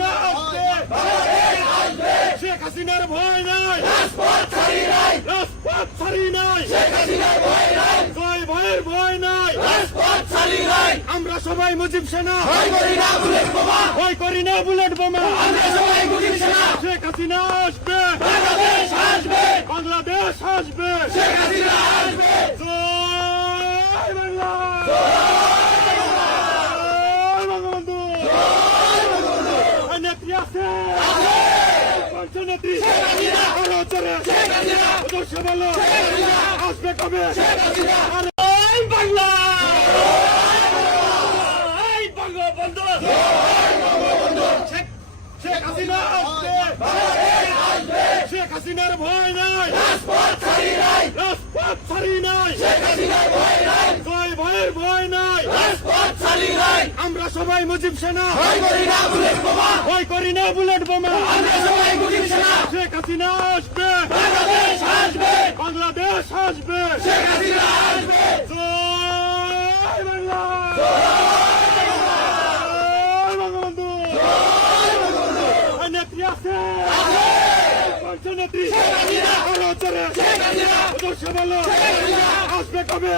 হাসিনা আসবে, শেখ হাসিনার ভয় নাই, রাজপথ ছাড়ি নাই, জয় ভয়ের ভয় নাই, আমরা সবাই মুজিব সেনা, ভয় করি না বুলেট বোমা, শেখ হাসিনা আসবে, বাংলাদেশ আসবে, জয় বাংলা, জয় বঙ্গবন্ধু, নেত্রী আছে, নেত্রী আরো চলে, দর্শক বলো আসবে কবে, বাংলা বঙ্গবন্ধু, শেখ হাসিনা আসবে, শেখ হাসিনার ভয় নাই, রাজপথ ছাড়ি নাই, জয় ভয়ের ভয় নাই, আমরা সবাই মুজিব সেনা, ভয় করি না বুলেট বোমা, শেখ হাসিনা আসবে, বাংলাদেশ আসবে, জয় বাংলা, জয় বঙ্গবন্ধু, নেত্রী আছে, নেত্রী আরো চলে, দর্শক বলো আসবে কবে।